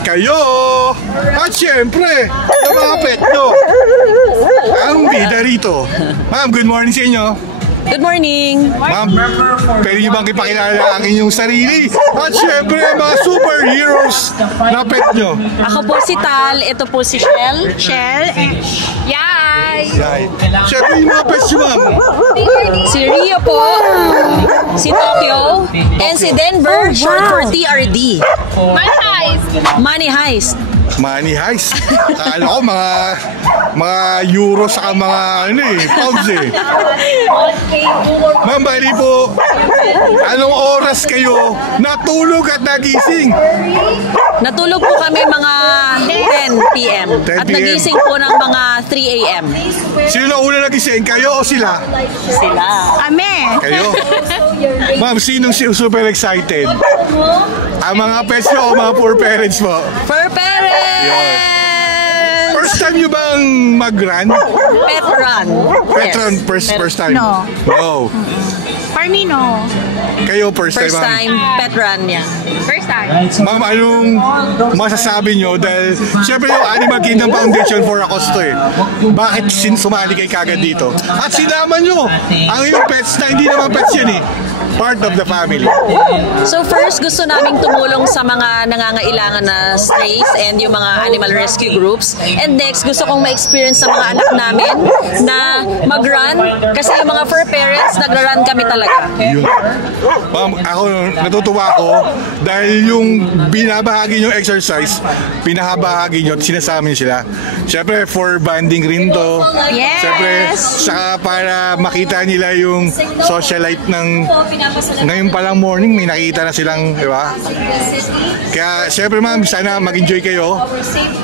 Kayo at syempre yung mga pet nyo ang bida rito. Ma'am, good morning sa inyo. Good morning. Ma'am, pwede nyo bang ipakilala ang inyong sarili at syempre mga superheroes na pet nyo? Ako po si Tal, ito po si Shell. Yay! Syempre yung mga pets nyo, ma'am. Si Rio po, si Tokyo, and si Denver, short for TRD. Money Heist. Money Heist. Akala ko mga euro sa mga pounds eh. Ma'am, bali po, anong oras kayo natulog at nagising? Natulog po kami mga 10 p.m. At nagising po ng mga 3 a.m. Sino na una nagising? Kayo o sila? Sila. Ame. Kayo? Ma'am, sinong super excited? Ang mga pets nyo o mga poor parents mo? For parents! Yun. First time nyo bang mag-run? Pet run. Pet run, first time? No. No. For me, no. Kayo first time? First time pet run niya. First time. Ma'am, anong masasabi nyo? Dahil siyempre yung Animal Kingdom Foundation for a cause to eh. Bakit sumali kayo kagad dito? At sinama nyo ang yung pets na hindi naman pets yan eh. Part of the family. So first, gusto naming tumulong sa mga nangangailangan na strays and yung mga animal rescue groups. And next, gusto kong ma-experience sa mga anak namin na mag-run. Kasi yung mga fur parents, nag-run kami talaga. Yun. Ma'am, ako natutuwa ako dahil yung binabahagi nyo exercise, pinahabahagi nyo at sinasama nyo sila. Siyempre, for bonding rin to. Yes! Siyempre, saka para makita nila yung socialite ng ngayon palang morning, may nakita na silang, di ba? Kaya, siyempre ma'am, sana mag-enjoy kayo.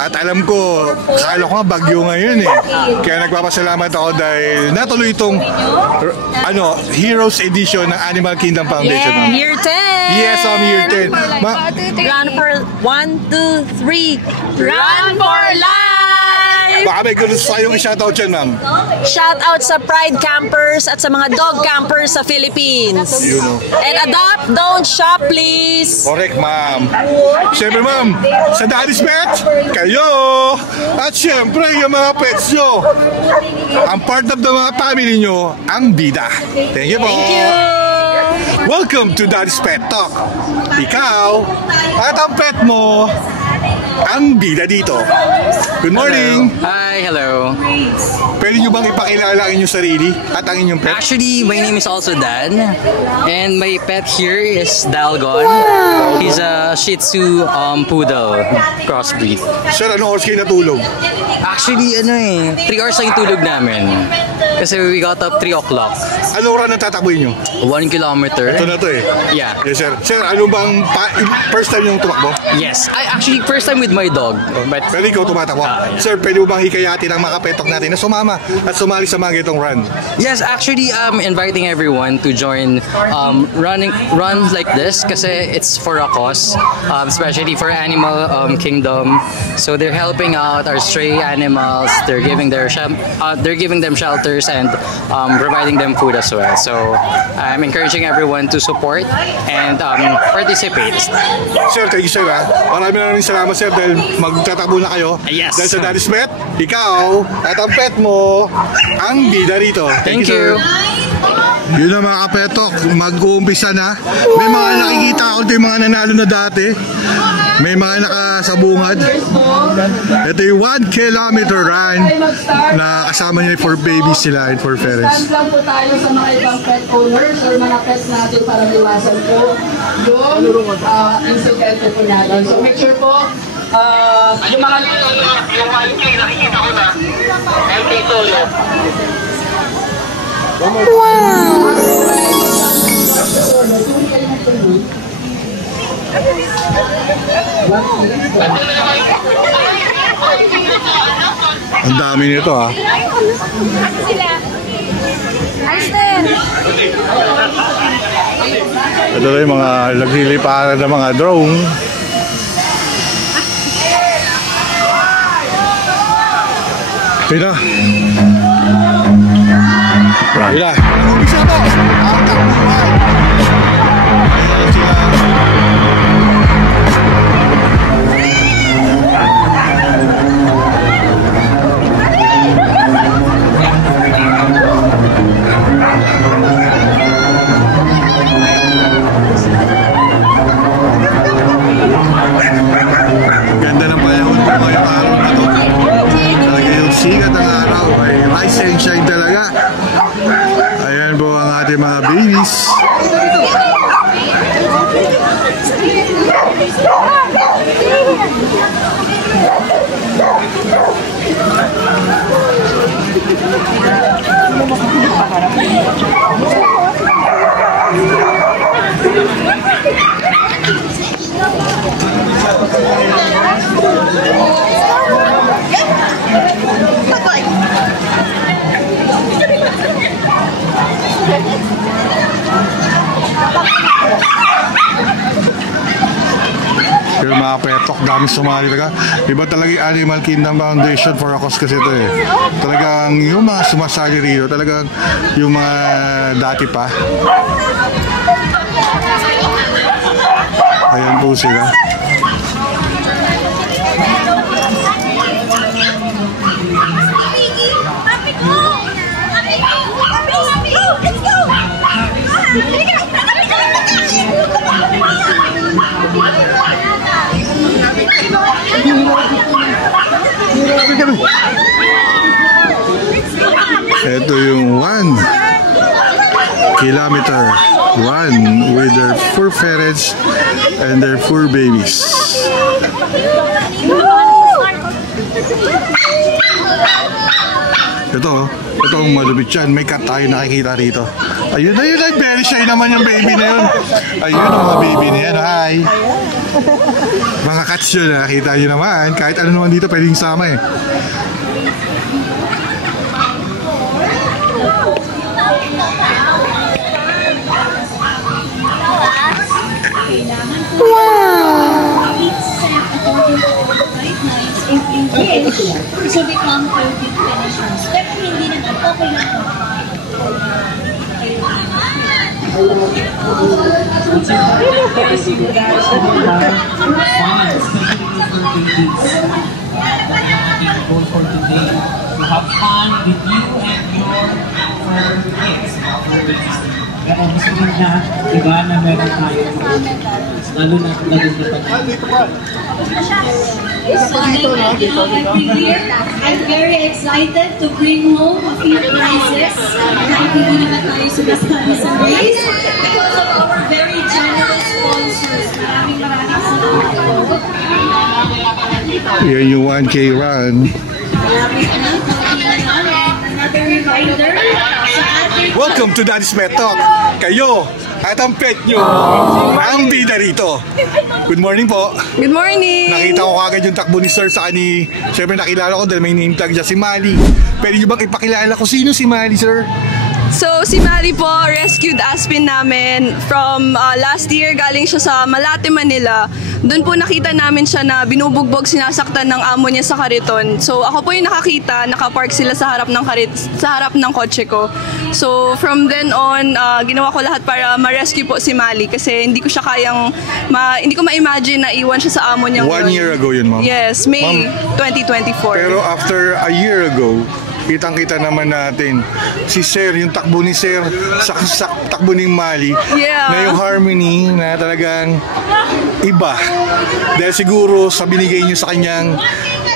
At alam ko, akala ko nga bagyo ngayon eh. Kaya nagpapasalamat ako dahil natuloy itong Heroes Edition ng Animal Kingdom Foundation. Yeah. Year 10! Yes, year 10. Run for 1, 2, 3. Run for life! Baka may gusto kayong i-shoutout dyan, ma'am. Shoutout sa Pride Campers at sa mga dog campers sa Philippines. You know. And adopt, don't shop, please. Correct, ma'am. Siyempre, ma'am, sa Daddy's Pet, kayo! At siyempre, yung mga pets nyo. Ang part of the mga family nyo, ang bida. Thank you po. Thank you. Welcome to Daddy's Pet Talk. Ikaw at ang pet mo, ang bida dito. Good morning. Hello. Hi, hello. Pwede nyo bang ipakilala ang inyong sarili at ang inyong pet? Actually, my name is also Dan, and my pet here is Dalgon. Wow. He's a Shih Tzu Poodle crossbreed. Sir, anong oras kayo natulog? Actually, 3 hours lang yung tulog namin. Kasi we got up 3 o'clock. Anong oras na tatakboy nyo? 1 kilometer. Ito na to eh. Yeah. Yes, sir. Sir, ano bang first time yung tumakbo? Yes. Actually, first time with my dog. But Pero ikaw tumatakbo. Sir, pwede mo bang hikayatin ang mga kapetok natin na sumama at sumali sa mga gitong run? yes, actually, I'm inviting everyone to join runs like this kasi it's for a cause, especially for Animal Kingdom. So they're helping out our stray animals. They're giving them shelters and providing them food as well. So I'm encouraging everyone to support and participate. Sir, thank you, sir. Maraming salamat, sir, dahil magtatakbo na kayo. Yes. Dahil sa Daddy's Pet, ikaw at ang pet mo, ang bida rito. Thank you. Yun na mga kapetok, mag-uumpisa na. May mga nakikita ako yung mga nanalo na dati. May mga nakasabungad. Ito yung 1 kilometer run na kasama niya for babies sila and for parents. Lang po tayo sa mga ibang pet owners or mga pets natin para iwasan po yung insidente po natin. So make sure po, yung mga yung LK, nakikita ko na LK solo. Wow! Ang dami nito ha. Ito na yung mga nagliliparan ng mga drone. Ito na. Ito na. Umpisa po. Ang takbuhan. Ayan sila. kay mga babies. Pero mga petok, dami sumali talaga. Iba talaga yung Animal Kingdom Foundation for a Cause kasi ito eh. Talagang yung mga sumasali rito, talagang yung mga dati pa. Ayan po sila. Ito yung 1 kilometer run with their 4 ferrets and their 4 babies. Ito ang malupit yan. May cat tayo nakikita rito. Ayun, very shy naman yung baby na yun. Ayun ang mga baby na yan. Hi! Mga cats yun, nakita nyo naman. Kahit ano naman dito, pwedeng sama eh. So become perfect finishers. Pero hindi naman, okay lang po. For today, to have fun with you and your kids. Pero gusto rin niya, diba, na meron tayo lalo na pag Every year, I'm very excited to bring home a few prizes. Kahit hindi naman tayo sumasali sa race because of our very generous sponsors. Maraming salamat po. Yan yung 1K run. Another reminder sa ating Welcome to Daddy's Pet Talk. Kayo at ang pet nyo, ang bida rito. Good morning po. Good morning! Nakita ko kagad yung takbo ni Sir sa kani. Siyempre nakilala ko dahil may name tag dyan si Mali. Pwede nyo bang ipakilala ko sino si Mali, Sir? So, si Mali po, rescued Aspin namin from last year. Galing siya sa Malate, Manila. Doon po nakita namin siya na binubugbog, sinasaktan ng amo niya sa kariton. So, ako po yung nakakita, nakapark sila sa harap ng kotse ko. So, from then on, ginawa ko lahat para ma-rescue po si Mali kasi hindi ko siya kayang, hindi ko ma-imagine na iwan siya sa amo niya. 1 year ago yun, ma'am. Yes, May 2024. Pero after a year ago, kitang-kita naman natin si Sir, yung takbo ni Sir sa takbo ni Mali, Yeah. na yung harmony na talagang iba. Dahil siguro sa binigay niyo sa kanyang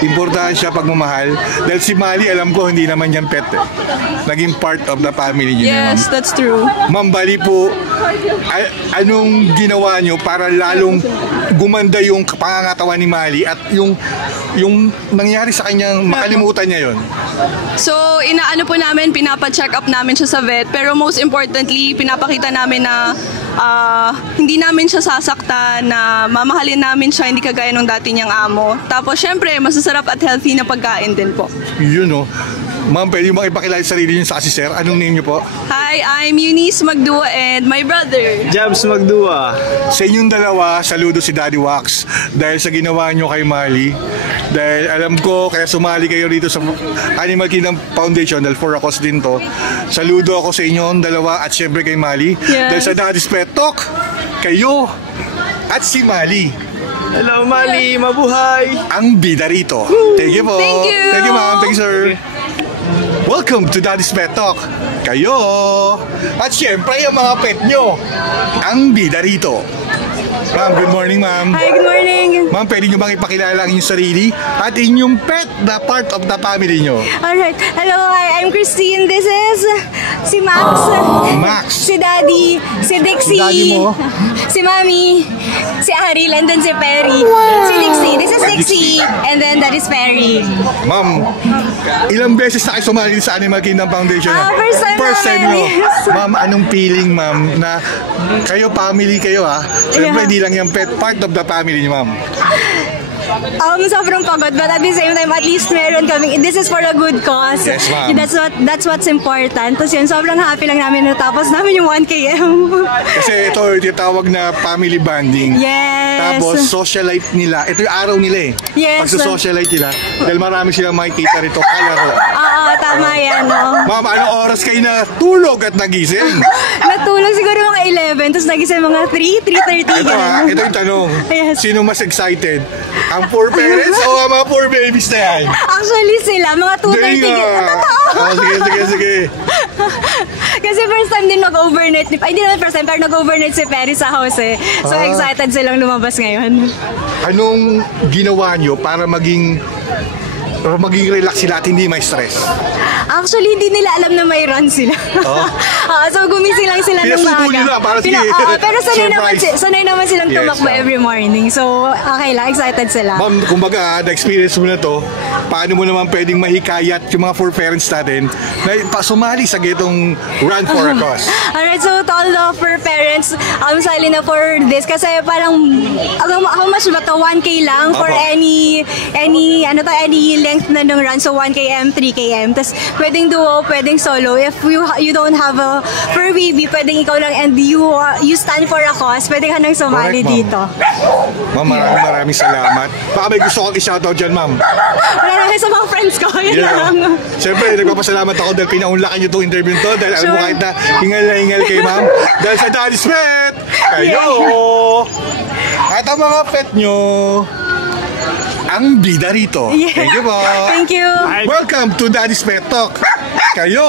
importansya, pagmamahal. Dahil si Mali, alam ko, hindi naman yan pet eh. Naging part of the family niyo. Yes, that's true. Ma'am Bali po, anong ginawa nyo para lalong gumanda yung pangangatawan ni Mali at yung nangyari sa kanyang makalimutan niya yon? So, inaano po namin, pinapa-check up namin siya sa vet, pero most importantly, pinapakita namin na hindi namin siya sasaktan, na mamahalin namin siya, hindi kagaya nung dati niyang amo. Tapos, syempre, masasarap at healthy na pagkain din po. Yun o. Ma'am, pwede mo ipakilala sa sarili niyo sa si Sir. Anong name niyo po? Hi, I'm Eunice Magdua and my brother. Jabs Magdua. Sa inyong dalawa, saludo si Daddy Wax dahil sa ginawa niyo kay Mali. Dahil alam ko, kaya sumali kayo dito sa Animal Kingdom Foundation dahil for a cause din to. Saludo ako sa inyong dalawa at syempre kay Mali. Yes. Dahil sa Daddy's Pet Talk, kayo at si Mali. Hello, Mali. Mabuhay. Ang bida rito. Thank you po. Thank you. Thank you, ma'am. Thank you, sir. Welcome to Daddy's Pet Talk. Kayo at syempre yung mga pet nyo, ang bida rito. Ma'am, good morning, ma'am. Hi, good morning. Ma'am, pwede nyo bang ipakilala ang inyong sarili at inyong pet na part of the family nyo? Alright. Hello, hi. I'm Christine. This is si Max. Max. Si Daddy. Si Dixie. Si Daddy mo? Si Mami. Si Ariel. And then si Perry. Si Dixie. This is Dixie. And then that is Perry. Ma'am, ilang beses na kayo sumali sa Animal Kingdom Foundation? First time nyo. namin. Yes. Ma'am, anong feeling, ma'am, na kayo, family kayo, ha? Siyempre, hindi lang yung pet, part of the family nyo, ma'am. Sobrang pagod, but at the same time, at least meron kami. This is for a good cause. Yes, ma'am. That's what's important. Tapos yun, sobrang happy lang namin natapos namin yung 1KM. Kasi ito, tinatawag na family bonding. Yes. Tapos, socialite nila. Ito yung araw nila eh. Yes. Pag socialite nila, dahil marami silang makikita rito, kalaro. Oo, tama yan, no? Ma'am, anong oras kayo na tulog at nagising? Natulog siguro mga 11, tapos nagising mga 3:30. Ito ha, ito yung tanong. Yes. Sino mas excited? Ang poor parents o ang mga poor babies na yan? Actually sila, mga 2:30. Totoo! Sige. Kasi first time din mag-overnight. Ay, hindi naman first time, pero nag-overnight si Perry sa house eh. So excited silang lumabas ngayon. Anong ginawa nyo para maging relax sila at hindi may stress? Actually, hindi nila alam na may run sila. So gumising lang sila ng Pinasubo maaga. nila para sige. Pero sanay naman silang Yes, tumakbo ma'am. every morning. So okay lang, excited sila. Ma'am, kumbaga, na-experience mo na to, paano mo naman pwedeng mahikayat yung mga four parents natin na sumali sa getong Run for a Cause? Alright, so to all the for parents, sali na for this kasi parang how much ba to? 1K lang for Apo. any length na ng run. So 1KM, 3KM. Tapos pwedeng duo, pwedeng solo. If you don't have a fur baby, pwedeng ikaw lang and you stand for a cause, pwedeng ka nang sumali Correct, dito. Ma'am, maraming salamat. Baka may gusto kong i-shoutout dyan, ma'am. Marami sa mga friends ko. Yun lang. Siyempre, nagpapasalamat ako dahil pinaunlakan nyo itong interview to dahil alam mo Sure. kahit na hingal kay ma'am dahil sa Daddy's Pet kayo at ang mga pet nyo ang bida rito. Yeah. Thank you po. Thank you. Welcome to Daddy's Pet Talk. Kayo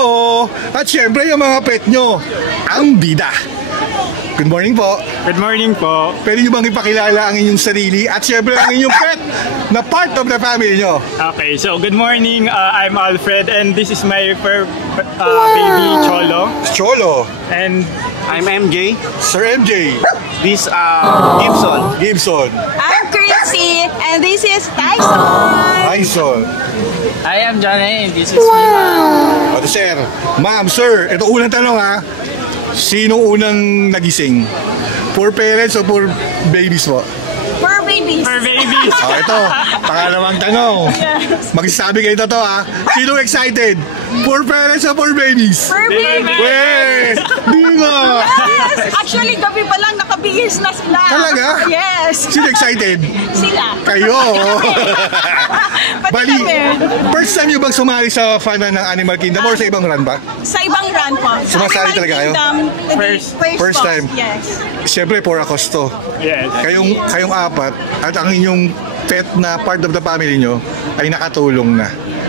at siyempre yung mga pet nyo ang bida. Good morning po. Good morning po. Pwede nyo bang ipakilala ang inyong sarili at siyempre ang inyong pet na part of the family nyo? Okay, so good morning. I'm Alfred and this is my baby Cholo. Cholo. And I'm MJ. Sir MJ. This Gibson. I'm Chrissy and this is Tyson. Tyson. I am Johnny and this is Mima. O, sir. Ma'am, sir, ito unang tanong ha. Sino unang nagising? For parents o for babies po? For babies. for babies. O, ito. Pangalawang tanong. Magsasabi kayo to ha. Sino excited? For parents o for babies? For babies. Weh! Bingo! Yes! Actually, gabi pa lang nakabihis na sila. Talaga? Yes. Sino excited? Sila. Kayo! Pati Bali, kami. first time nyo bang sumali sa fan ng Animal Kingdom or sa ibang run ba? Sa ibang run po. Sumasali talaga kayo? First po. time? Yes. Siyempre, for a cause to. Yes. Kayong apat at ang inyong pet na part of the family nyo ay nakatulong na.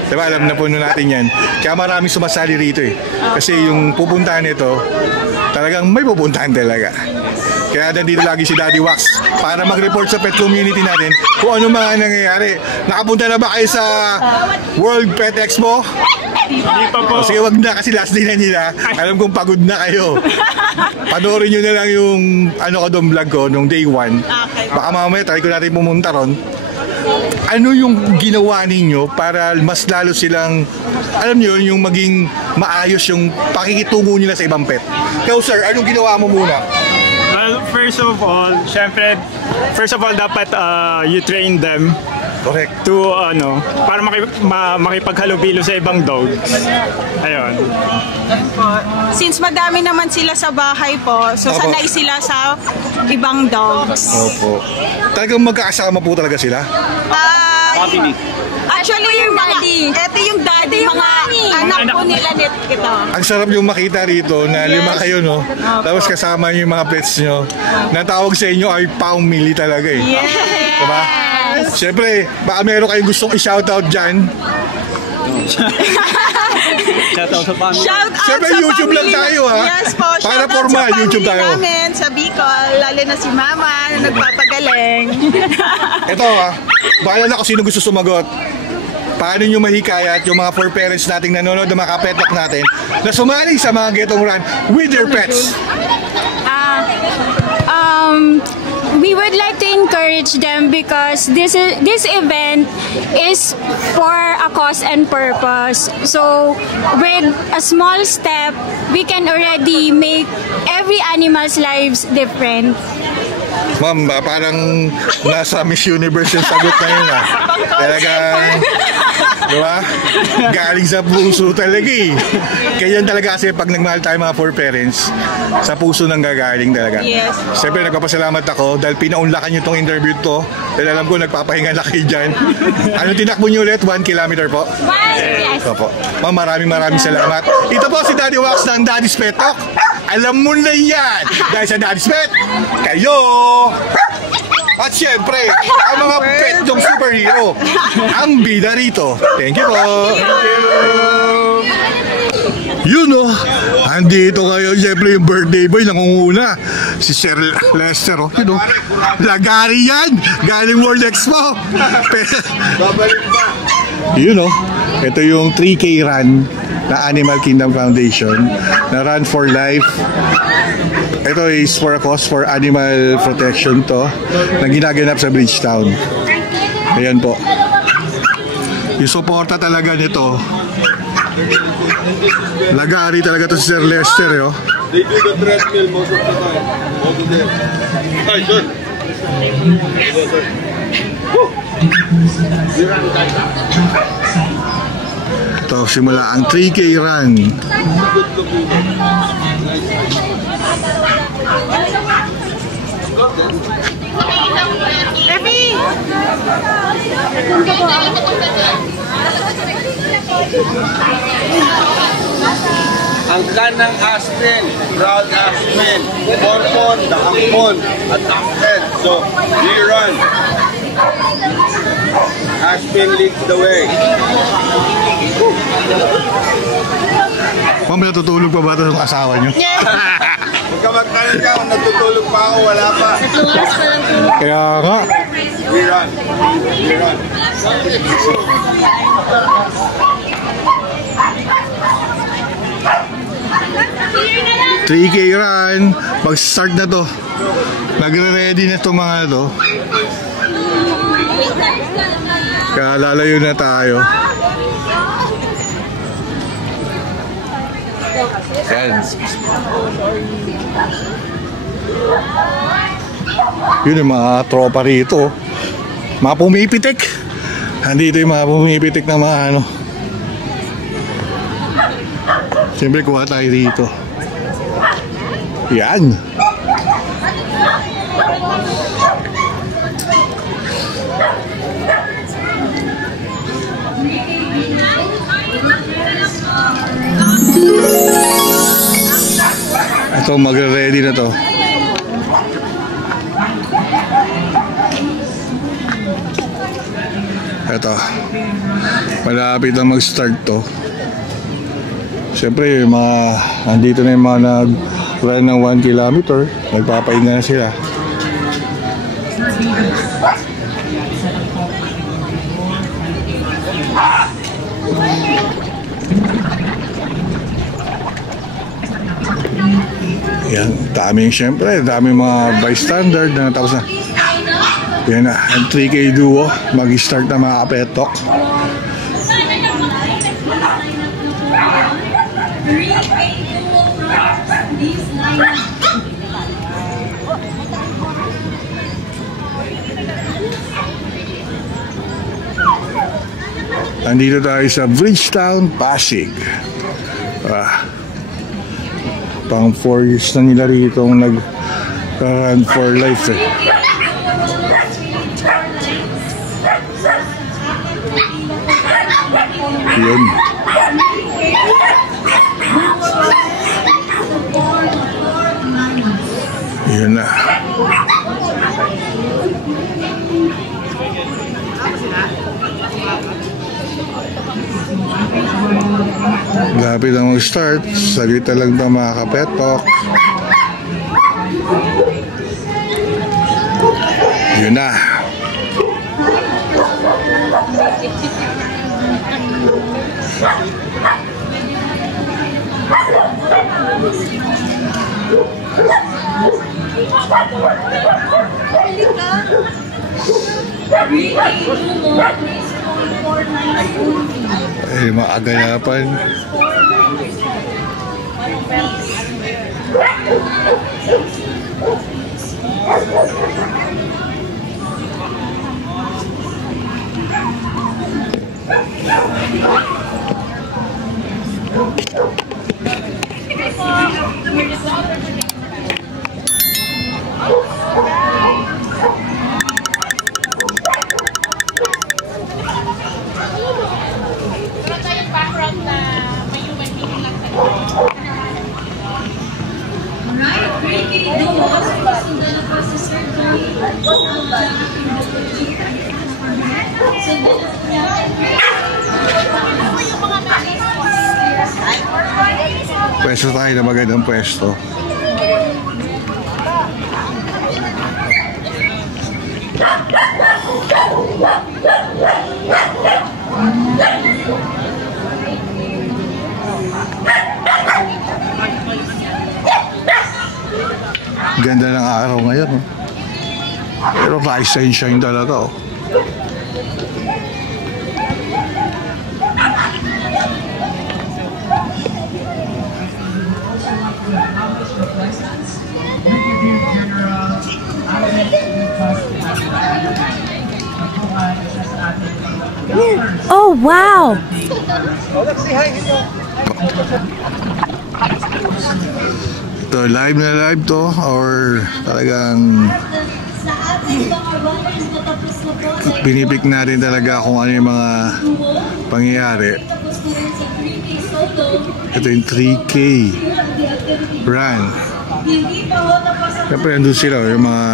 Diba, alam na po natin yan. Kaya maraming sumasali rito eh. Kasi yung pupuntahan nito, talagang may pupuntahan talaga. Kaya nandito lagi si Daddy Wax para mag-report sa pet community natin kung ano mga nangyayari. Nakapunta na ba kayo sa World Pet Expo? Hindi pa po. O sige, wag na kasi last day na nila. Alam kong pagod na kayo. Panoorin nyo na lang yung vlog ko nung day 1. Baka mamaya try ko natin pumunta ron. Ano yung ginawa ninyo para mas lalo silang, alam nyo, yung maging maayos yung pakikitungo nila sa ibang pet? Ikaw sir, anong ginawa mo muna? Well, first of all, dapat you train them Correct. to para makipaghalubilo sa ibang dogs. Ayun. Since madami naman sila sa bahay po, so Opo. sanay sila sa ibang dogs. Opo. Talagang magkakasama po talaga sila? Actually, yung ito yung daddy, mga anak po nila ito. Ang sarap yung makita rito na 5 kayo, no? Tapos kasama nyo yung mga pets nyo. Natawag sa inyo ay family talaga eh. Yes! Diba? Siyempre, baka meron kayong gustong i-shoutout dyan. Shoutout sa family. Shout out Siyempre, sa YouTube lang family. tayo, ha? Yes po, Para shout out formal, sa family YouTube tayo. namin sa Bicol. lalo na si Mama na nagpapagaling. Ito bahala na kung sino gusto sumagot. Paano nyo mahikayat yung mga for parents nating nanonood ng mga kapet talk natin na sumali sa mga Getong Run with their pets? We would like to encourage them because this event is for a cause and purpose. So with a small step, we can already make every animal's lives different. Ma'am, parang nasa Miss Universe yung sagot na yun Talagang, di ba? Galing sa puso talaga Kaya talaga kasi pag nagmahal tayo mga for parents, sa puso nang gagaling talaga. Yes. Siyempre nagpapasalamat ako dahil pinaunlakan nyo itong interview to. Dahil alam ko nagpapahinga na kayo dyan. Ano tinakbo nyo ulit? 1 kilometer po? Yes. Opo. Ma'am, maraming salamat. Ito po si Daddy Wax ng Daddy's Pet Talk. Alam mo na yan! Dahil sa Daddy's Pet, kayo! At syempre, ang mga pet yung superhero, ang bida rito. Thank you po! Yun andito kayo, syempre yung birthday boy, nangunguna. Si Sir Lester, yun lagari yan! Galing World Expo! Yun ito yung 3K run na Animal Kingdom Foundation na Run for Life. Ito is for a cause for animal protection to na ginaganap sa Bridgetown. Ayan po. Yung suporta talaga nito. Lagari talaga to si Sir Lester They do the treadmill most of the time. Over there. Hi, sir. Ito, simula ang 3K run. Ang kanang Aspen, proud Aspen, Porpon, Dakampon, at Dakpen. So, we run. Aspen leads the way. Ma'am, natutulog pa ba ito ng asawa nyo? Magkamagkalan niya, kung natutulog pa ako, wala pa. Kaya nga. We run. We run. 3K run, mag-start na to. Nagre-ready na to mga to. Kaya lalayo na tayo. Yan. Yun yung mga tropa rito. Mga pumipitik. Andito yung mga pumipitik na mga ano. Siyempre kuha tayo dito. Yan. Ito, magre-ready na to. Ito. Malapit na mag-start to. Siyempre, andito na yung mga nag-run ng 1 kilometer. Nagpapahinga na sila. Yan, daming siyempre, daming mga bystander na natapos na. Yan na, ang 3K duo, mag-start na mga kapetok. Andito tayo sa Bridgetown, Pasig. Pang 4 years na nila rito nag-run for life Yun. Yun na. Lapit ang mag-start. Salita lang na mga kapetok. Yun na. Eh, maaganapan. Pwesto tayo na magandang pwesto. Ganda ng araw ngayon, oh. Pero rise and shine talaga, oh. Oh, wow! Ito, live na live to or talagang pinipik natin talaga kung ano yung mga pangyayari. Ito yung 3K run. Siyempre nandun sila, yung mga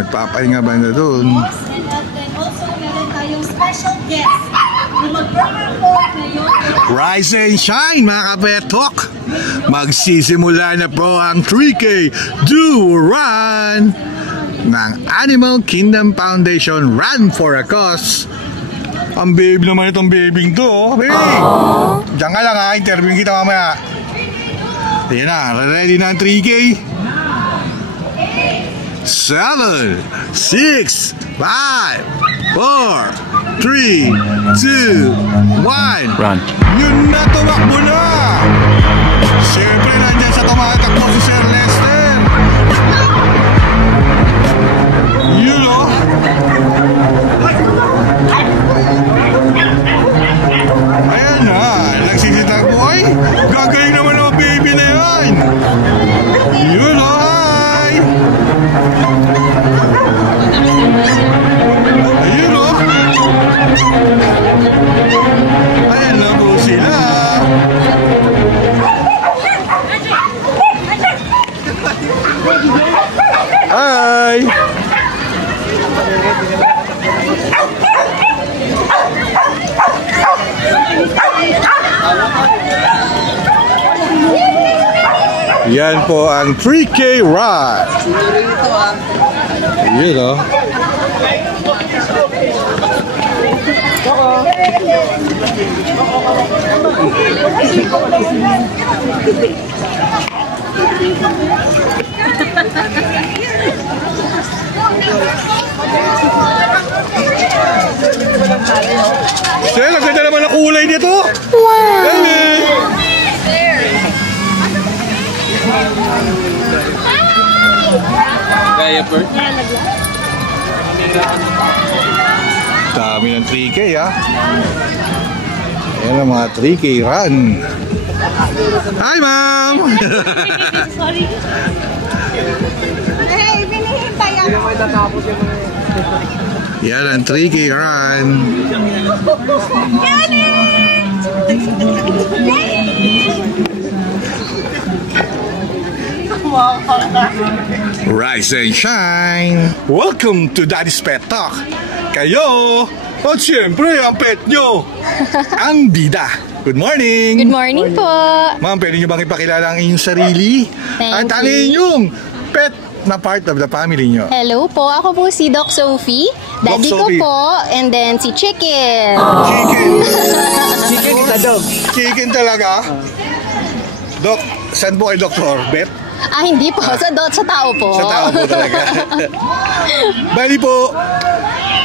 nagpapahinga banda doon. Rise and shine mga kapetok! Magsisimula na po ang 3K Do Run ng Animal Kingdom Foundation Run for a Cause. Ang babe naman itong babing to, oh. Babe! Diyan ka lang ha, interviewin kita mamaya. Ayan na, ready na ang 3K? 7, 6, 5, 4, 3, 2, 1. Run. Yun na, tumakbo na! Siyempre, nandyan sa tumatakbo si Sir Lester. Yun o. Ayan na, nagsisitagbo. Ay, gagaling naman ang baby na yan. Yun o, hi! Ayun o. Ayan na po sila. Hi! Yan po ang 3K ride. Yun o. Sir, ang ganda naman ang kulay nito. Wow! Diaper. Dami ng 3K ha. Ayan ang mga 3K run. Hi ma'am! Sorry. Hey, binihintay ako. Yan ang 3K run. Rise and shine. Welcome to Daddy's Pet Talk. Kayo, at siyempre ang pet nyo, ang bida. Good morning. Good morning po. Ma'am, pwede nyo bang ipakilala ang inyong sarili? Thank At ang you. inyong pet na part of the family nyo? Hello po, ako po si Doc Sophie. Daddy Doc ko Sophie. po, and then si Chicken. Chicken. Chicken is a dog. Chicken talaga? Doc, saan po kay Dr. Beth? Hindi po, sa tao po. Sa tao po talaga. Bali po,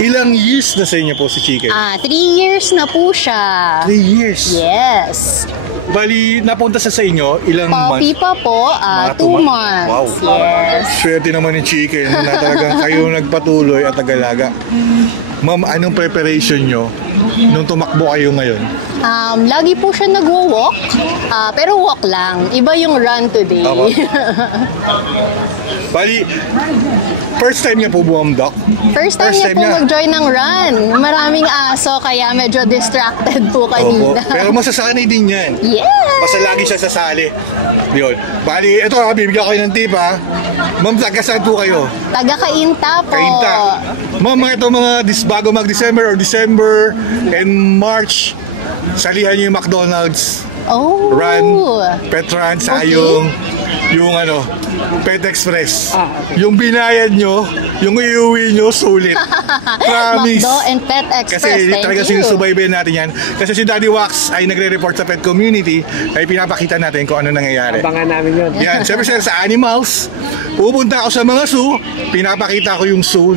ilang years na sa inyo po si Chicken? 3 years na po siya. 3 years? Yes. Bali, napunta sa inyo, ilang Puppy months? pa po, Mga 2 2 months. Wow. Yes. Swerte naman ni Chicken na talagang kayo nagpatuloy at nagalaga. Ma'am, anong preparation nyo nung tumakbo kayo ngayon? Lagi po siya nagwo-walk, pero walk lang. Iba yung run today. Ako. Bali, first time niya po buwam, Doc? First time niya po mag-join ng run. Maraming aso, kaya medyo distracted po kanina. Opo. Pero masasanay din yan. Yes! Basta lagi siya sasali. Yun. Bali, ito bibigyan ko kayo ng tip ha. Ma'am, taga-saan po kayo? Taga-Cainta po. Cainta. Ma'am, ito mga bago mag-December or December and March, salihan niyo yung McDonald's. Oh. Run, Petran, Sayong, yung Pet Express. Yung binayad nyo, yung iuwi nyo, sulit. Promise. McDo and Pet Express, kasi talaga thank you. sinusubaybayan natin yan. Kasi si Daddy Wax ay nagre-report sa pet community, ay pinapakita natin kung ano nangyayari. Abangan namin yun. Yan, siyempre sa animals, pupunta ako sa mga zoo, pinapakita ko yung zoo,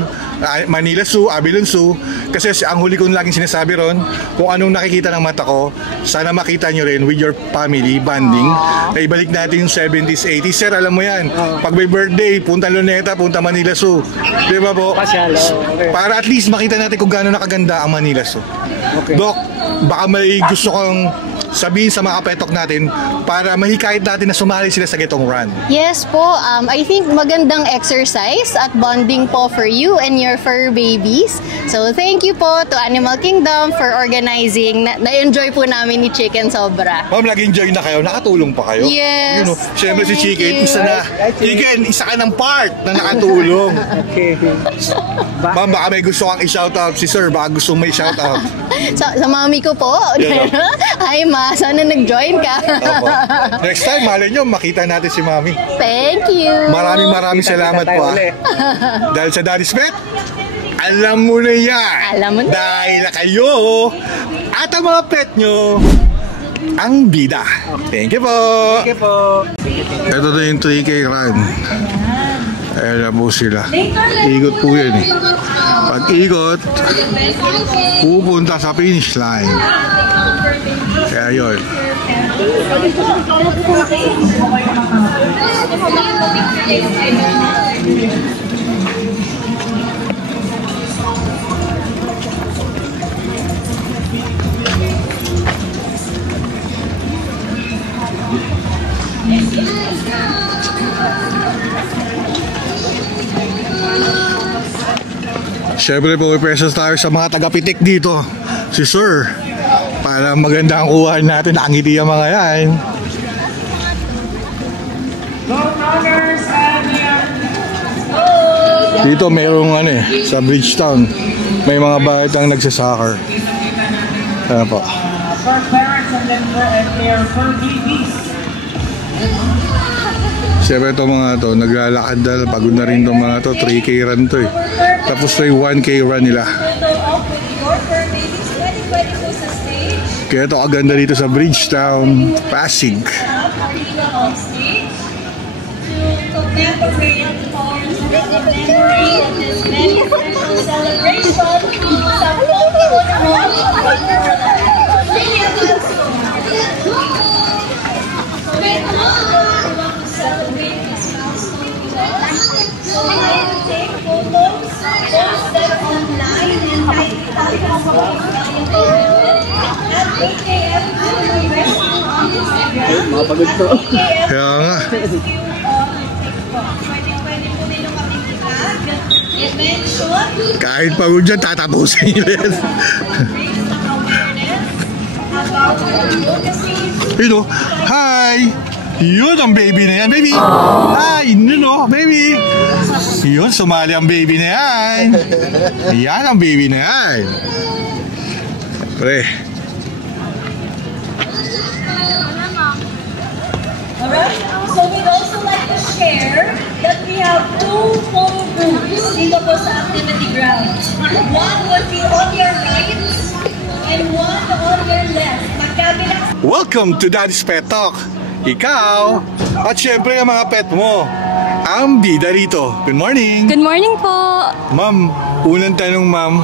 Manila Zoo, Abilon Zoo, kasi ang huli kong laging sinasabi ron, kung anong nakikita ng mata ko, sana makita nyo rin with your family, bonding. Ay balik natin yung 70s, 80s. Sir, alam mo yan, pag may birthday, punta Luneta, punta Manila Zoo. Di ba po? Okay. Para at least makita natin kung gaano nakaganda ang Manila Zoo. Okay. Doc, baka may gusto kong sabihin sa mga kapetok natin para mahikayat natin na sumali sila sa getong run. Yes po, I think magandang exercise at bonding po for you and your fur babies. So thank you po to Animal Kingdom for organizing. Na-enjoy po namin ni Chicken sobra. Ma'am, nag-enjoy na kayo? Nakatulong pa kayo? Yes. Siyempre si Thank Chicken, you. isa na. Chicken, isa ka ng part na nakatulong. Okay. Ma'am, baka may gusto kang i-shoutout. Si Sir, baka gusto mo i-shoutout. Sa mami ko po. Yeah. Hi ma, sana nag-join ka. Opo. Next time, malay nyo, makita natin si Mami. Thank you. Maraming salamat po. Dahil sa Daddy's Pet, alam mo na yan. Alam mo na. Dahil kayo at ang mga pet nyo ang bida. Thank you po. Thank you po. Ito na yung 3K run. Ayan na po sila. Ikot po yan eh. Pag ikot, pupunta sa finish line. Kaya yun. Siyempre po, presence tayo sa mga taga-pitik dito. Si Sir, para maganda ang kuha natin. Nakangiti ang mga yan. Dito mayroong sa Bridgetown, may mga batang nagsasoccer. Ayan po. Siyempre itong mga to, naglalakad dahil pagod na rin itong mga to, 3K run to eh. Tapos ito yung 1K run nila. Kaya ito kaganda dito sa Bridgetown, Pasig. Mapagod po. Kaya nga. Kahit pagod dyan, tatapusin nyo yan. You know, hi! Yun ang baby na yan, baby! Hi! You know, baby! Yun, sumali ang baby na yan! Yan ang baby na yan! Pre. Alright, so we'd also like to share that we have have 2 phone booths dito po sa activity ground. One will be on your right and one on your left. Magkabilang. Welcome to Daddy's Pet Talk. Ikaw, at syempre ang mga pet mo, ang bida rito. Good morning. Good morning po. Ma'am, unang tanong ma'am,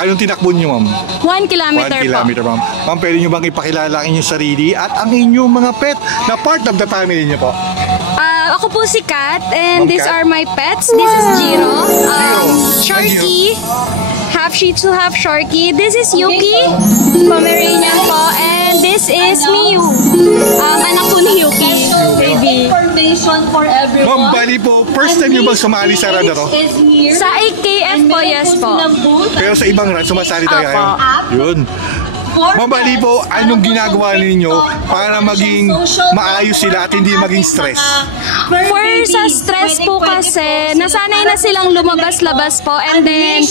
anong tinakbo niyo ma'am? 1 kilometer 1 kilometer ma'am. Ma'am, pwede niyo bang ipakilala ang inyong sarili at ang inyong mga pet na part of the family niyo po? Ako po si Kat and Ma'am these Kat? are my pets. This is Jiro. Sharky. Half Shih Tzu, half Sharky. This is Yuki. Pomeranian po. And this is Miu. Anak po ni Yuki. Baby. Information for everyone. Ma'am, bali po, first time niyo bang sumali sa run na to? Sa AKF po, yes po. Pero sa ibang run, sumasali talaga kayo? Apo. Yun. Ma'am, bali po, anong ginagawa ninyo para maging maayos sila at hindi maging stress? For sa stress po kasi, nasanay na silang lumabas-labas po and then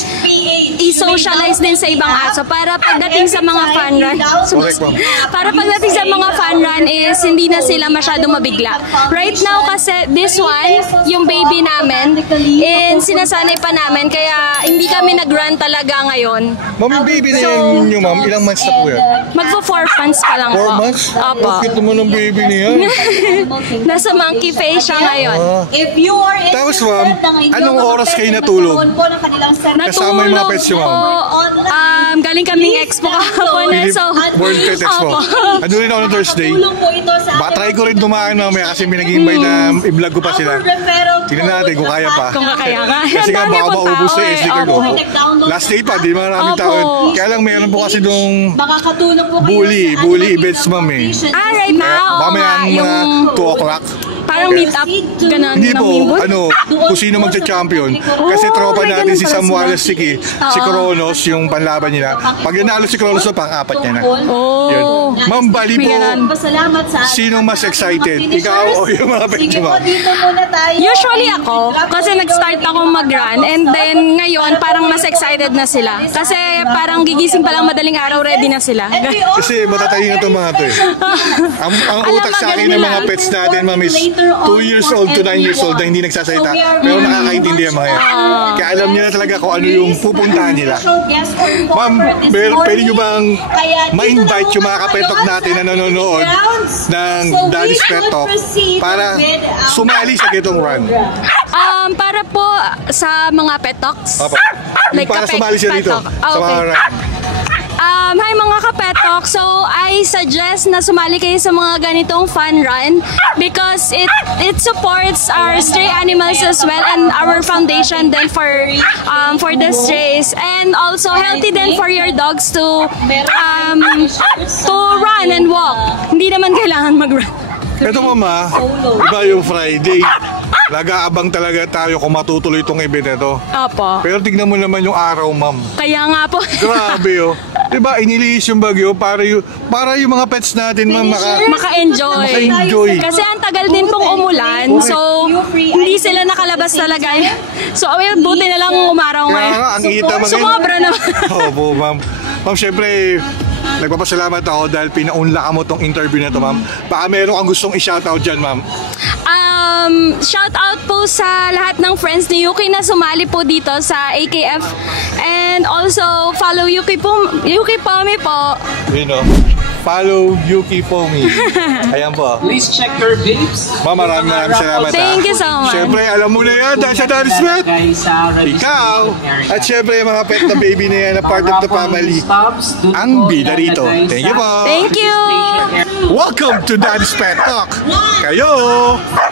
i-socialize din sa ibang aso para pagdating sa mga fun run. Correct, ma'am. Para pagdating sa mga fun run is hindi na sila masyadong mabigla. Right now kasi this one, yung baby namin, and sinasanay pa namin kaya hindi kami nag-run talaga ngayon. Ma'am, yung baby na yan nyo ma'am, ilang months na po yan? Magpo 4 months pa lang 4 po. months? Opo. Bakit naman ang baby niya? Nasa monkey face siya ngayon. If you are Tapos ma'am, anong oras kayo natulog? Kasama yung mga pets nyo ma'am? Galing kaming expo kahapon eh. So, World Pet Expo. Opo. Ano rin ako ng Thursday? Baka try ko rin dumaan mamaya kasi may nag-invite na i-vlog ko pa sila. Tingnan natin kung kaya pa. Kung kaya ka. Kasi nga baka maubos sa SD card ko. Opo. Last day pa, di maraming Opo. tao. Kaya lang meron po kasi nung makakatulong po kayo bully events ma'am eh. Right now, Mamaya mga 2 o'clock. parang meet up, ganun. Hindi ng po, Minbon? kung sino magcha-champion. Kasi tropa may natin ganun si pala Sam sila. Wallace Siki, si Kronos, yung panlaban nila. Pag nanalo si Kronos na pang-apat niya na. Yun. Ma'am, bali po, sino mas excited? Ikaw o yung mga pet nyo, ma'am? Usually ako, kasi nag-start ako mag-run and then ngayon parang mas excited na sila. Kasi parang gigising pa lang madaling araw, ready na sila. Kasi matatayin na itong mga to eh. Ang utak sa akin ng mga pets natin, ma'am, is 2 years old to 9 years old na hindi nagsasalita. Pero nakakaintindi ang mga yan. Kaya alam niya na talaga kung ano yung pupuntahan nila. Ma'am, pwede nyo bang ma-invite yung mga kapetok natin na nanonood ng Daddy's Pet Talk para sumali sa Getong Run? Para po sa mga pet talks. Opo. Like Para kapet- sumali siya pet dito talk. sa mga Okay. run. Hi mga kapetok, so I suggest na sumali kayo sa mga ganitong fun run because it supports our stray animals as well and our foundation then for the strays and also healthy then for your dogs to run and walk. Hindi naman kailangan mag-run. Ito mama, iba yung Friday. Nag-aabang talaga tayo kung matutuloy itong event na ito. Opo. Pero tignan mo naman yung araw, ma'am. Kaya nga po. Grabe oh. Diba, iniliis yung bagyo para yung mga pets natin ma'am maka-enjoy. Kasi ang tagal din pong umulan. So, hindi sila nakalabas talaga. So, buti na lang umaraw ngayon. Kaya nga, ang kita mga Sumobra naman. Opo, ma'am. Ma'am, syempre, nagpapasalamat ako dahil pinaunla ka mo tong interview na to, ma'am. Baka meron kang gustong i-shoutout dyan, ma'am. Shout out po sa lahat ng friends ni Yuki na sumali po dito sa AKF. And also, follow Yuki Pomi po. You know, follow Yuki Pomi. Ayan po. Please check your babes. Ma'am, maraming salamat. Thank you so much. Siyempre, alam mo na yan dahil sa Daddy's Pet. Ikaw, at siyempre mga pet na baby na yan na part of the family. Ang bida rito. Thank you po. Thank you. Welcome to Daddy's Pet Talk. Kayo,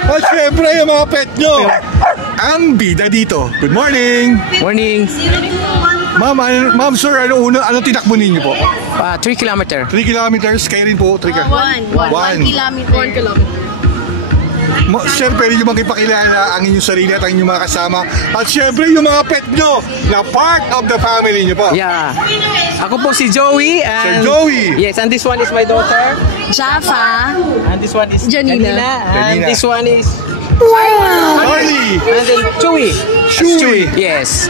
at siyempre yung mga pet nyo. Ang bida dito. Good morning. Morning. Ma'am, sir, ano tinakbo ninyo po? 3 kilometer. 3 kilometers, kayo rin po, 3 kilometer. Sir, pwede nyo bang ipakilala ang inyong sarili at ang inyong mga kasama? At syempre, yung mga pet nyo na part of the family nyo po. Yeah. Ako po si Joey. Sir And Joey. Yes, and this one is my daughter. Jaffa. And this one is Janina. And Janina. this one is Charlie. And then Chewy. Chewy. Yes.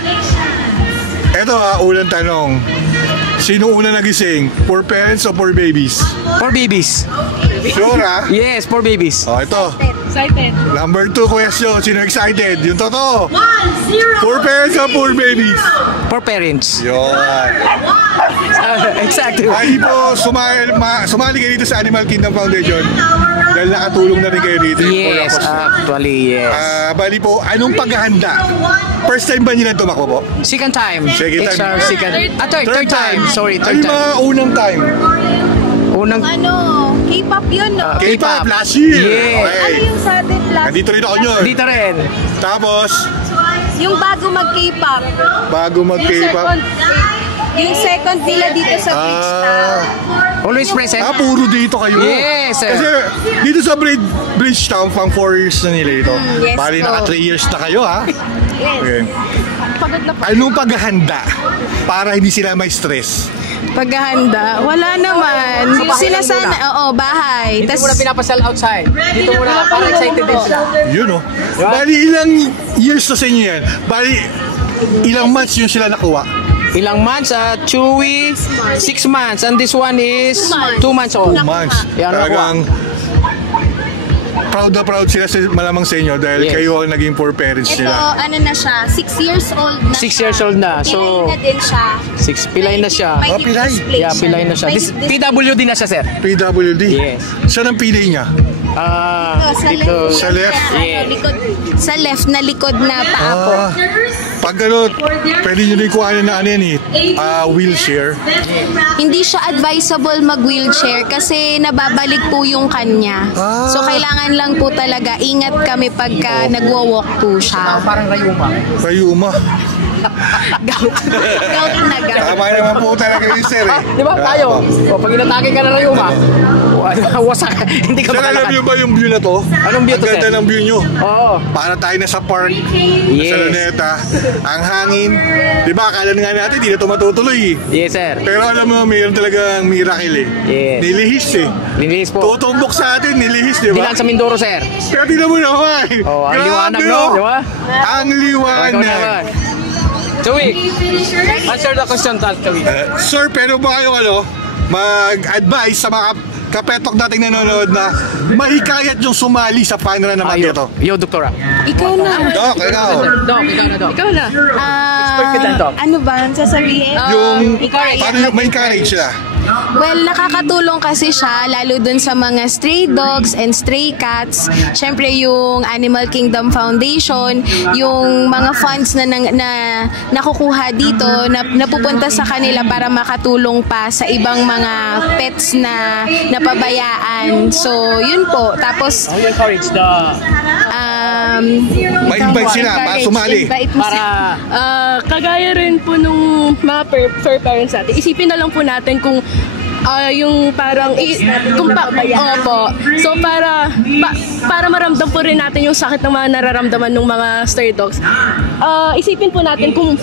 Eto unang tanong. Sino una nagising? For parents o for babies? For babies. Sure ha? Yes, for babies. Oh, ito. Excited. Number 2 question, sino excited? Yung totoo. Poor parents or poor babies? For parents. Yun. Exactly. Ay po, sumali kayo dito sa Animal Kingdom Foundation dahil nakatulong na rin kayo dito. Yes, actually, yes. Bali po, anong paghahanda? First time ba nila tumakbo po? Second time. Second It's time. our second. Third time. Sorry, Ano third yung mga time. unang time? Unang K-pop yun, no? K-pop last year. Yeah. Okay. Ano yung sudden last? Nandito rin ako nyo. dito rin. Tapos, Yung bago mag-K-pop. bago mag-K-pop. Yung second nila dito sa Bridge Town. Always present. Puro dito kayo. Yes, sir. Kasi dito sa Bridgetown, pang 4 years na nila ito. Yes Bali, po. naka 3 years na kayo, ha? Yes. Okay. Pagod na po. Anong paghahanda para hindi sila may stress? Paghahanda? Wala naman. Sinasana, oo, bahay. Dito muna pinapasal outside. Dito muna para excited din sila. Yun, oh. Bali, ilang years na sa inyo yan? Bali, ilang months yun sila nakuha? Ilang months? Chewy, 6 months. And this one is 2 months old. 2 months. Yan, Talagang proud na proud sila malamang sa inyo dahil Yes. kayo ang naging poor parents Ito, nila. ano na siya, 6 years old na 6 years old na. Pilay So, na din siya. 6 pilay na siya. May pilay? display Yeah, pilay na siya. May This, display. PWD na siya, sir. PWD? Yes. Saan ang pilay niya? Sa Dito. left. Sa left? Yeah. Likod. Sa left na likod na paa po. Pag gano'n, pwede nyo rin kuhanin na ano yan eh, wheelchair. Hindi siya advisable mag-wheelchair kasi nababalik po yung kanya. So kailangan lang po talaga ingat kami pagka nagwo-walk po siya. Parang rayuma. Rayuma. Gout na gout. Tama naman po talaga yung sir eh. Di ba tayo? O, pag inatake ka na rayuma, wasak. Hindi ka Sir, alam makalakad. nyo ba yung view na to? Anong view to, Ang ganda sir? ng view nyo. Oo. Para tayo na sa park, Yes. sa Luneta, ang hangin. Di ba, akala nga natin, di na ito matutuloy eh. Yes, sir. Pero alam mo, mayroon talagang miracle eh. Yes. Nilihis eh. Linis po. Tutumbok sa atin, nilihis, di ba? Dilan sa Mindoro, sir. Pero tingnan mo naman. Oh, ang Grabe, liwanag, no? oh. Di ba? Ang Ikaw liwanag. naman. Joey, answer the question, Joey. Sir, pero ba kayo mag-advise sa mga kapetok dating nanonood na mahikayat yung sumali sa fun run naman dito? Yo, doktora. Ikaw na. Dok, ikaw. Dok, ikaw na, Dok. Ikaw na. Expert ka dyan, Dok. Ano ba ang sasabihin? Yung, paano yung ma-encourage sila? Well, nakakatulong kasi siya lalo dun sa mga stray dogs and stray cats. Siyempre yung Animal Kingdom Foundation, yung mga funds na nakukuha dito na napupunta sa kanila para makatulong pa sa ibang mga pets na napabayaan. So, yun po. Tapos How you encourage the... Ma-invite sila para sumali. Kagaya rin po nung mga fur parents natin. Isipin na lang po natin kung yung parang opo. So para maramdam po rin natin yung sakit ng mga nararamdaman ng mga stray dogs. Isipin po natin kung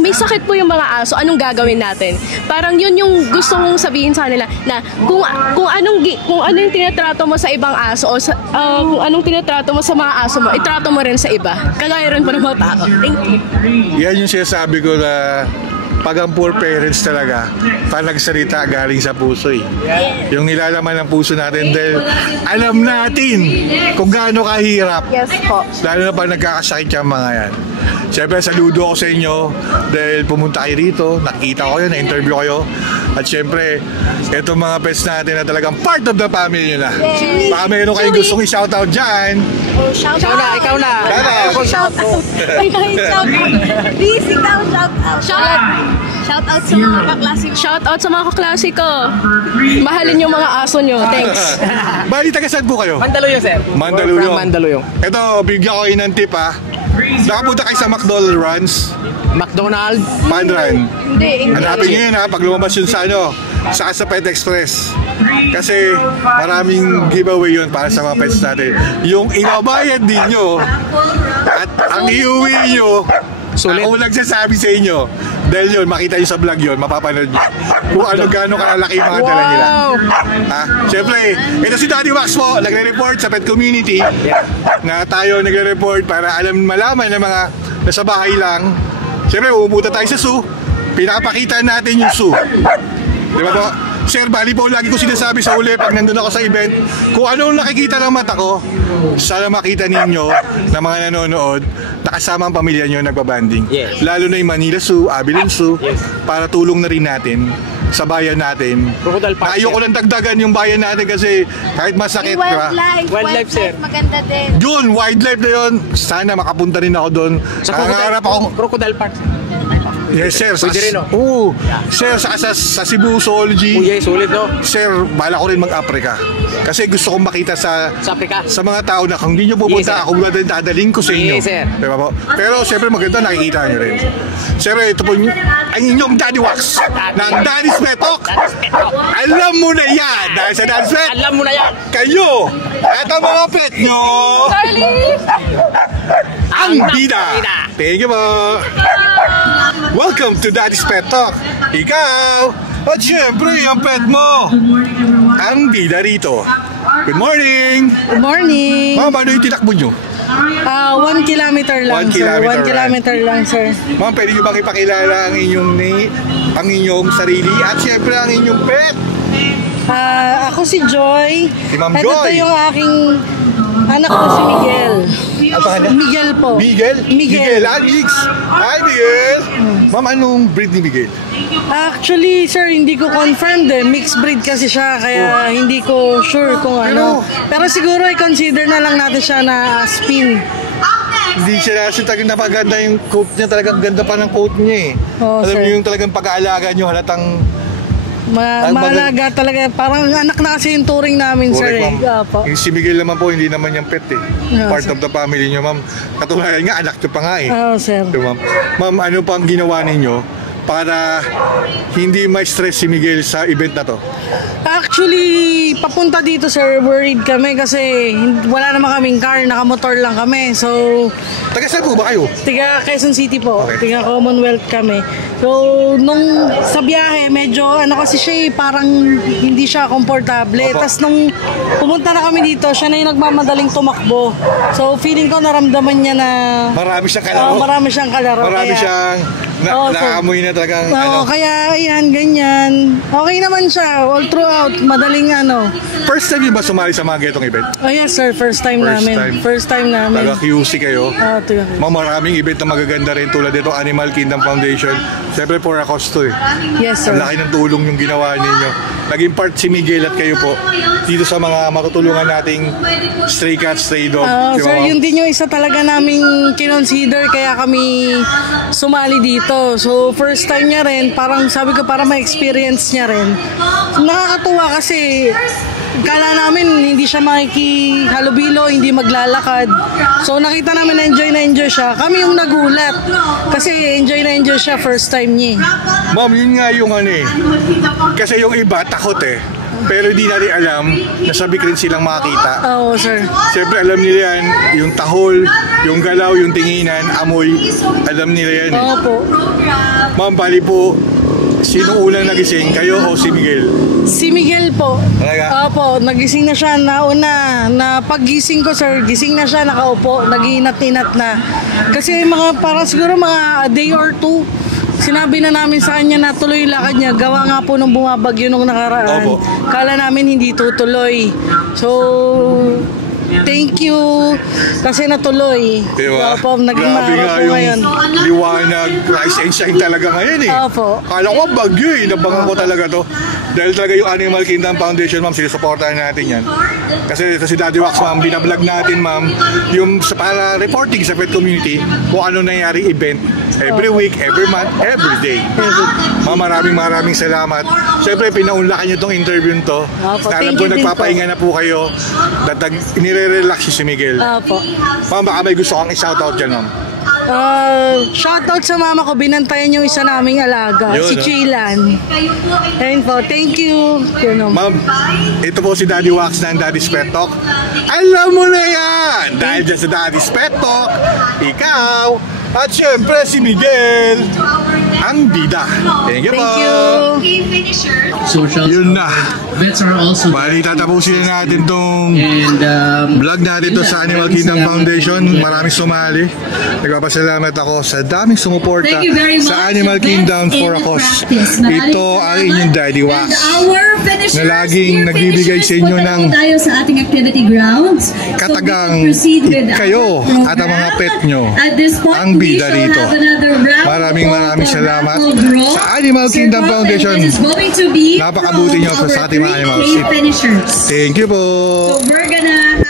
may sakit po yung mga aso, anong gagawin natin? Parang yun yung gusto kong sabihin sa kanila na kung ano yung tinatrato mo sa ibang aso o kung anong tinatrato mo sa mga aso mo, itrato mo rin sa iba. Kagaya rin po ng mga tao. Thank you. Yan yung sinasabi ko na pag ang poor parents talaga, pag nagsalita galing sa puso eh. Yung nilalaman ng puso natin dahil alam natin kung gaano kahirap. Yes po. Lalo na pag nagkakasakit yung mga yan. Siyempre, saludo ako sa inyo dahil pumunta kayo rito, nakita ko yun, na-interview kayo. At siyempre, itong mga pets natin na talagang part of the family nyo na. Baka meron kayong gustong i-shoutout dyan. Shout Ikaw na, ikaw na. Shout out. Please, ikaw shout out. Shout out sa mga kaklasiko. Shout out sa mga kaklasiko. Mahalin yung mga aso nyo. Thanks. Bali, taga saan po kayo? Mandaluyong, sir. Mandaluyong. From Mandaluyong. Ito, bigyan ko kayo ng tip ha. Nakapunta kayo sa McDonald's runs. McDonald. Fun run. Hindi. Hanapin nyo yun ha, pag lumabas yun sa saka sa Pet Express. Kasi maraming giveaway yun para sa mga pets natin. Yung ibabayad din nyo at ang iuwi nyo, Sulit. ako nagsasabi sa inyo. Dahil yun, makita nyo sa vlog yun, mapapanood nyo kung gaano kalalaki yung mga dala nila. Ha? Siyempre, ito si Daddy Wax po, nagre-report sa pet community na tayo nagre-report para malaman ng mga nasa bahay lang. Siyempre, umupunta tayo sa zoo, pinapakita natin yung zoo. Di ba po? Sir, bali po, lagi ko sinasabi sa uli pag nandun ako sa event, kung anong nakikita ng mata ko, sana makita ninyo na mga nanonood, nakasama ang pamilya nyo nagbabanding. Yes. Lalo na yung Manila Zoo, Abilene Zoo, para tulong na rin natin sa bayan natin. Crocodile Park, Ayoko lang dagdagan yung bayan natin kasi kahit masakit, di ba? Wildlife, sir. Maganda din. Yun, wildlife na yun. Sana makapunta rin ako doon. Nangangarap ako. Crocodile Park. Yes, sir. Pwede rin, no? Oo. Sir, sa Cebu Zoology. Yes, ulit, no? Sir, bala ko rin mag-Africa. Kasi gusto kong makita sa Africa. Sa mga tao na kung hindi nyo pupunta, Yes, ako dadaling ko sa inyo. Yes, sir. Diba po? Pero siyempre maganda, nakikita nyo rin. Sir, ito po ang inyong Daddy Wax ng Daddy's Pet Talk. Alam mo na yan. Dahil sa Daddy's Pet, Alam mo na yan. kayo, eto mga pet nyo, ang bida. Thank you po. Welcome to Daddy's Pet Talk. Ikaw, at syempre yung pet mo, ang bida rito. Good morning. Good morning. Ma'am, ano yung tinakbo nyo? 1 kilometer lang, 1 sir. kilometer 1 kilometer lang, sir. Ma'am, pwede nyo bang ipakilala ang inyong sarili at syempre ang inyong pet? Ako si Joy. Si Ma'am At Joy. ito yung aking anak ko si Miguel. Miguel po. Miguel? Miguel. Alex. Hi, Miguel. Ma'am, anong breed ni Miguel? Actually, sir, hindi ko confirmed eh. Mixed breed kasi siya, kaya hindi ko sure kung ano. Pero siguro i-consider na lang natin siya na Aspin. Hindi siya talagang napaganda yung coat niya. Talagang ganda pa ng coat niya eh. Oo, Alam sir. niyo yung talagang pag-aalaga niyo, halatang Maalaga talaga. Parang anak na kasi yung touring namin, sir. correct, ma'am. Opo. Yung si Miguel naman po, hindi naman yung pet eh. Yeah, Part sir. of the family niyo, ma'am. Katulad nga, anak niyo pa nga eh. Oo, sir. Diba, ma'am? Ma'am, ano pang ginawa ninyo para hindi ma-stress si Miguel sa event na to? Actually, papunta dito, sir, worried kami kasi wala naman kaming car, nakamotor lang kami. So, taga saan po ba kayo? Tiga Quezon City po. Okay. Tiga Commonwealth kami. So, nung sa biyahe, medyo ano kasi siya eh, parang hindi siya komportable. Opo. Tapos nung pumunta na kami dito, siya na yung nagmamadaling tumakbo. So, feeling ko naramdaman niya na Marami siyang kalaro. marami siyang kalaro. Marami Kaya- siyang Oo, sir. naamoy na talagang Oo, kaya ayan, ganyan. Okay naman siya, all throughout, madaling ano. First time niyo ba sumali sa mga getong event? Oh yes sir, first time First namin. time. First time namin. Taga QC kayo. Tiga. Ma'am, maraming event na magaganda rin tulad dito Animal Kingdom Foundation. Siyempre for a cause to eh. Yes, sir. Ang laki ng tulong yung ginawa ninyo. Naging part si Miguel at kayo po dito sa mga matutulungan nating stray cats, stray dog. Di ba, Sir, ma'am? yun din yung isa talaga naming kinonsider kaya kami sumali dito. So, first time niya rin, parang sabi ko para ma-experience niya rin. Nakakatuwa kasi kala namin hindi siya makikihalubilo, hindi maglalakad. So, nakita namin na enjoy siya. Kami yung nagulat kasi enjoy siya first time niya. Ma'am, yun nga yung ano eh. Kasi yung iba takot eh. Pero hindi natin alam na sabik rin silang makakita. Oo, sir. Siyempre alam nila yan, yung tahol, yung galaw, yung tinginan, amoy, alam nila yan eh. Opo. Ma'am, bali po, sino unang nagising, kayo o si Miguel? Si Miguel po. Talaga? Opo, nagising na siya nauna. Na paggising ko, sir, gising na siya, nakaupo, nag-iinat-inat na. Kasi parang siguro mga a day or two, sinabi na namin sa kanya na tuloy lakad niya. Gawa nga po nung bumabagyo nung nakaraan. Opo. Kala namin hindi tutuloy. So, thank you kasi natuloy. Diba? Opo, naging Grabe nga maharap po yung ngayon. liwanag, rise and shine talaga ngayon eh. Opo. Kala ko bagyo eh, nabangan ko talaga to. Dahil talaga yung Animal Kingdom Foundation, ma'am, sinusuportahan natin yan. Kasi ito si Daddy Wax, ma'am, binablog natin, ma'am, yung para reporting sa pet community kung ano nangyari event every week, every month, every day. Ma'am, maraming salamat. Siyempre, pinaunlakan nyo itong interview to. Opo, Alam thank ko, you din nagpapahinga na po kayo. Nire-relax si Miguel. Opo. Ma'am, baka may gusto kang i-shoutout dyan, ma'am. Shoutout sa mama ko, binantayan yung isa naming alaga, Yun, si no? Chilan. Ayun po, thank you. Ma'am, ito po si Daddy Wax ng Daddy's Pet Talk. Alam mo na yan! Dahil dyan sa Daddy's Pet Talk, ikaw, at syempre si Miguel. ang bida. Thank you po. Social Yun na. vets are also Bali, tatapusin na natin tong and vlog natin to sa Animal Kingdom Foundation. Maraming sumali. Nagpapasalamat ako sa daming sumuporta Thank you very much. sa Animal Kingdom for a cause. Ito ang inyong Daddy Wax na laging nagbibigay sa inyo ng tayo sa ating activity grounds. katagang kayo at ang mga pet nyo ang bida dito. Maraming salamat sa Animal Kingdom Foundation. Napakabuti nyo sa ating mga animals. Thank you po. So we're gonna